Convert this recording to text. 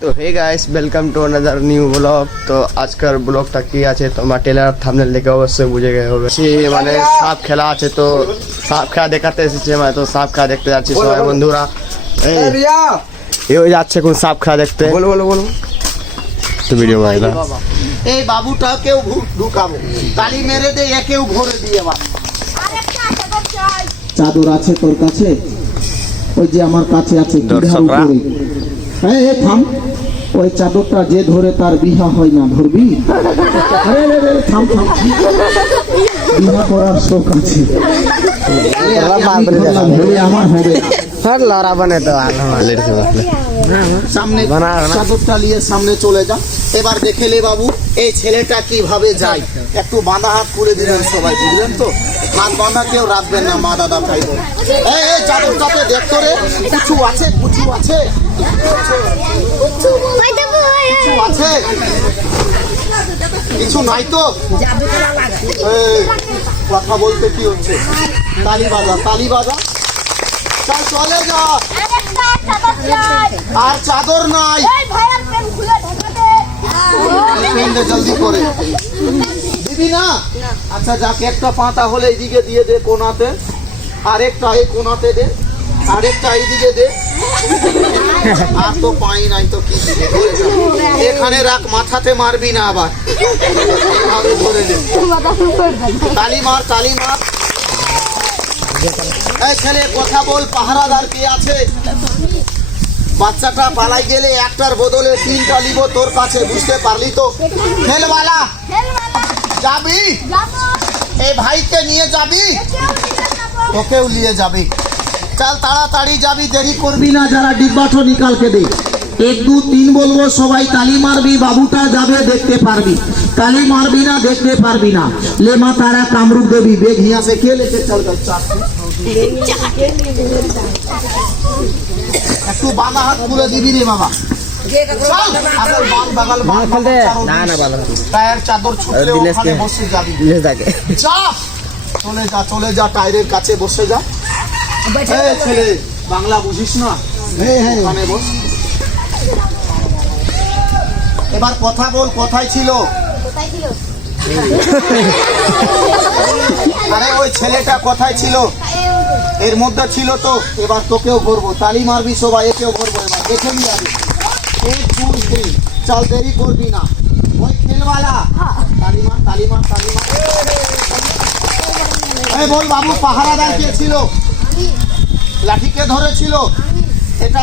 তো hey guys, welcome to another new blog. তো আজকের ব্লগটা কি আছে তোমরা ট্রেলার থাম্বনেল দেখে অবশ্যই বুঝে গেছে হবে। মানে সাপ খেলা আছে, তো সাপ খেলা দেখাতে এসেছে, মানে তো সাপ খেলা দেখতে যাচ্ছি সবাই বন্ধুরা। এই যাচ্ছে কোন সাপ খেলা দেখতে, বলো বলো বলো তো ভিডিও বানাই দাও। এই বাবুটা কেউ ঢুকাবো, তালি মেরে দে, একেও ভরে দিয়ে বাবা। চাদর আছে তোর কাছে? ওই যে আমার কাছে আছে। থাম, ওই চাদরটা যে ধরে তার বিহা হয় না, ধরবি? থাম থাম, বিহা করার শোক আছে আমার হবে। সামনে চাদরটা নিয়ে সামনে চলে যা। এবার দেখে লে বাবু, এই ছেলেটা কিভাবে যায়। একটু বাঁধা হাত করে দিলেন সবাই, বুঝলেন তো? হাত বাঁধা কেউ রাখবেন না, মা দাদা ভাই বোন। এই চাদরটাতে দেখতো রে, কিছু আছে? কিছু আছে? কিছু আছে? কিছু নাই তো? কথা বলতে কি হচ্ছে? তালি বাজা, তালি বাজা। চল চলে যা। আর চাদর নাই, জলদি করে দিবি না? আচ্ছা যাক, একটা পাতা হলে এইদিকে দিয়ে দে কোনাতে, আরেকটা এই কোনাতে দে, আরেকটা এইদিকে দে। আর তো পাই নাই তো কি এখানে রাখ, মাথাতে মারবি না আবার, এইভাবে ধরে নে। তালি মার, তালি মার। এই ছেলে কথা বল, পাহারাদার কে আছে? বাচ্চাটা পালাই গেলে একটার বদলে তিনটা নিব তোর কাছে, বুঝতে পারলি তো? খেলবালা যাবি? এই ভাইকে নিয়ে যাবি? তোকেও নিয়ে যাবি। চল তাড়াতাড়ি যাবি, দেরি করবি না। যারা ডিব্বাটো নিকালকে দে, 1 2 3 বলবো, সবাই তালি মারবি। বাবুটা যাবে, দেখতে পারবি। তালি মারবি না, দেখতে পারবি না। লেমা তারা কামরূপ দেবী বেগ হিয়া से खेल लेके चल गए। একটু বাঁধা হাত তুলে দিবি রে বাবা। টায়ার চাদর ছুটলে ওখানে বসে যাবি। চলে যা, চলে যা, টায়ারের কাছে বসে যা। ছেলে বাংলা বুঝিস না? ওখানে বস। এবার কথা বল, কোথায় ছিল? আরে ওই ছেলেটা কোথায় ছিল? এর মধ্যে ছিল তো। এবার তোকেও করবো, তালি মারবি সবাই, একেও করবো। এবার দেখে নিয়ে যাবি। 1 2 3, চল দেরি করবি না। ওই খেলওয়ালা তালি মার, তালি মার, তালি মার। এই বল বাবু, পাহারাদার কে ছিল? লাঠিকে ধরেছিল এটা?